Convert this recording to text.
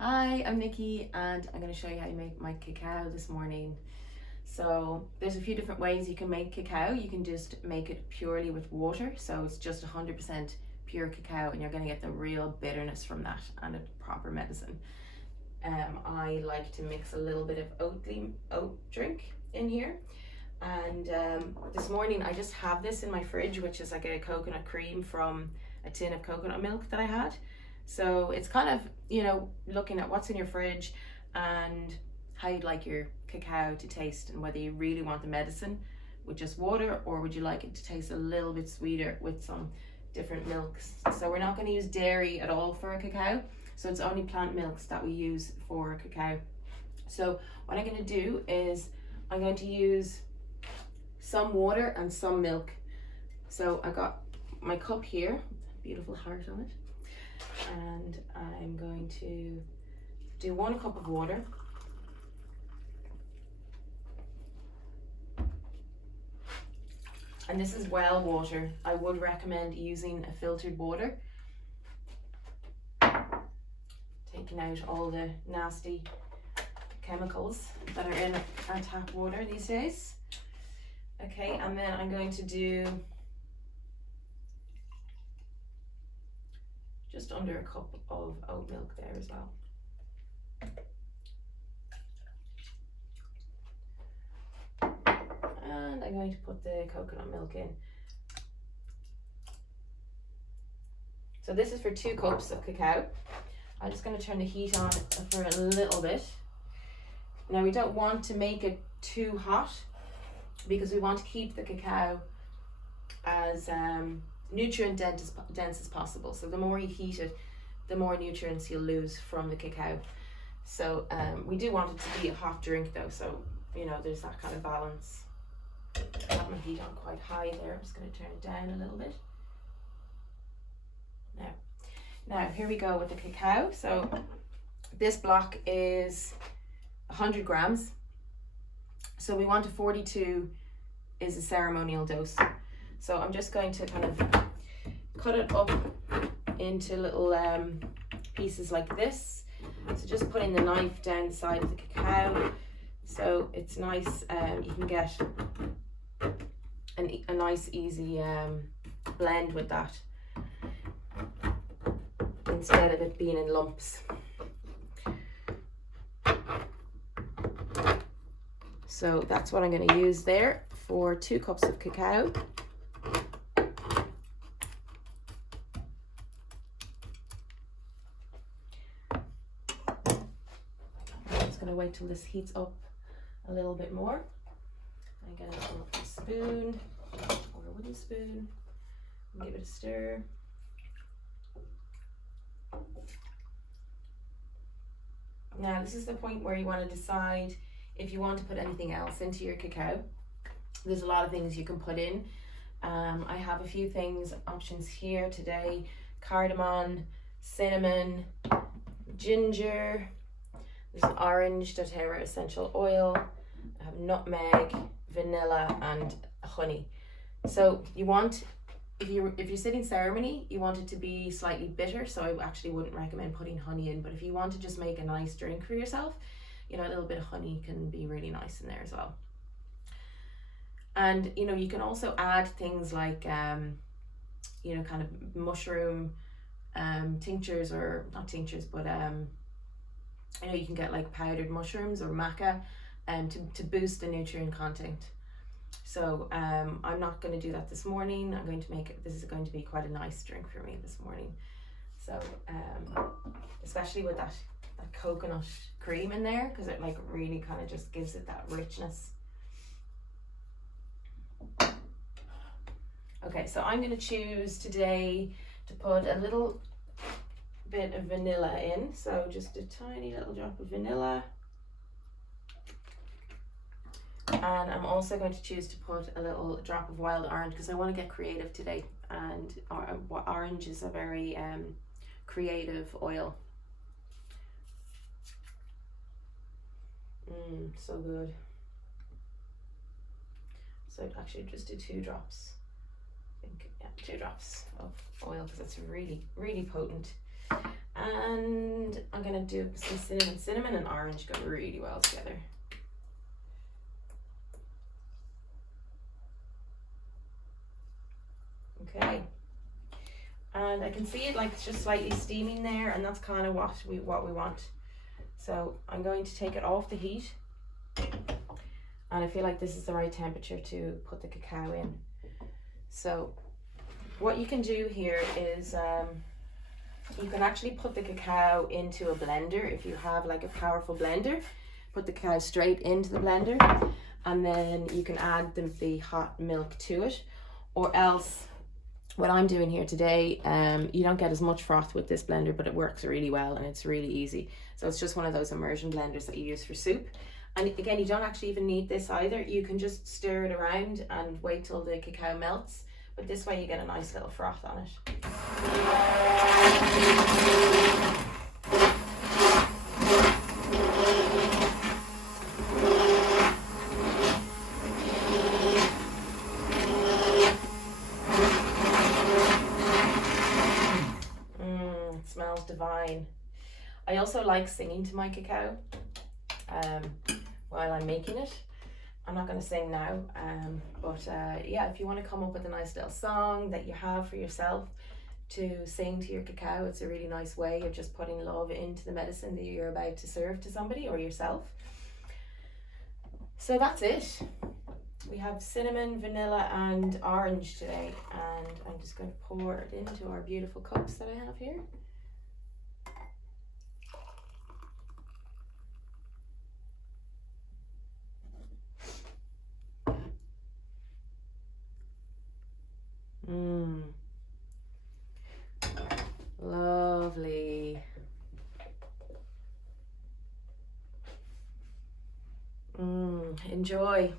Hi, I'm Nikki and I'm going to show you how you make my cacao this morning. So there's a few different ways you can make cacao. You can just make it purely with water, so it's just 100% pure cacao and you're going to get the real bitterness from that and a proper medicine. I like to mix a little bit of oat drink in here, and this morning I just have this in my fridge, which is like a coconut cream from a tin of coconut milk that I had. So it's kind of, looking at what's in your fridge and how you'd like your cacao to taste, and whether you really want the medicine with just water, or would you like it to taste a little bit sweeter with some different milks. So we're not going to use dairy at all for a cacao, so it's only plant milks that we use for cacao. So what I'm going to do is I'm going to use some water and some milk. So I got my cup here, beautiful heart on it, and I'm going to do 1 cup of water. And this is well water. I would recommend using a filtered water, taking out all the nasty chemicals that are in our tap water these days. Okay, and then I'm going to do just under a cup of oat milk there as well. And I'm going to put the coconut milk in. So this is for 2 cups of cacao. I'm just going to turn the heat on for a little bit. Now we don't want to make it too hot because we want to keep the cacao as nutrient dense as possible. So the more you heat it, the more nutrients you'll lose from the cacao. So we do want it to be a hot drink though, so there's that kind of balance. I have my heat on quite high there. I'm just going to turn it down a little bit. Now here we go with the cacao. So this block is 100 grams. So we want a 42 is a ceremonial dose. So I'm just going to kind of cut it up into little pieces like this. So just putting the knife down the side of the cacao so it's nice. You can get a nice easy blend with that instead of it being in lumps. So that's what I'm going to use there for 2 cups of cacao. I'm just going to wait till this heats up a little bit more. I'm going to get a spoon or a wooden spoon and give it a stir. Now this is the point where you want to decide if you want to put anything else into your cacao. There's a lot of things you can put in. I have a few options here today: cardamom, cinnamon, ginger. There's an orange doTERRA essential oil. I have nutmeg, vanilla, and honey. So you want, if you're sitting ceremony, you want it to be slightly bitter. So I actually wouldn't recommend putting honey in. But if you want to just make a nice drink for yourself, a little bit of honey can be really nice in there as well. And you can also add things like kind of mushroom tinctures, or not tinctures, but you can get like powdered mushrooms or maca to boost the nutrient content. So I'm not going to do that this morning. I'm going to make it, this is going to be quite a nice drink for me this morning. So especially with that coconut cream in there, because it like really kind of just gives it that richness. Okay, so I'm going to choose today to put a little bit of vanilla in. So just a tiny little drop of vanilla. And I'm also going to choose to put a little drop of wild orange because I want to get creative today, and orange is a very creative oil. So good. So I'd actually just do 2 drops. I think, yeah, 2 drops of oil because it's really, really potent. And I'm gonna do some cinnamon. Cinnamon and orange go really well together. Okay. And I can see it like it's just slightly steaming there, and that's kind of what we want. So I'm going to take it off the heat, and I feel like this is the right temperature to put the cacao in. So what you can do here is you can actually put the cacao into a blender. If you have like a powerful blender, put the cacao straight into the blender, and then you can add the hot milk to it. Or else, what I'm doing here today, you don't get as much froth with this blender, but it works really well and it's really easy. So it's just one of those immersion blenders that you use for soup. And again, you don't actually even need this either. You can just stir it around and wait till the cacao melts. But this way you get a nice little froth on it. It smells divine. I also like singing to my cacao while I'm making it. I'm not going to sing now, but yeah, if you want to come up with a nice little song that you have for yourself to sing to your cacao, it's a really nice way of just putting love into the medicine that you're about to serve to somebody or yourself. So that's it. We have cinnamon, vanilla and orange today, and I'm just going to pour it into our beautiful cups that I have here. Lovely. Enjoy.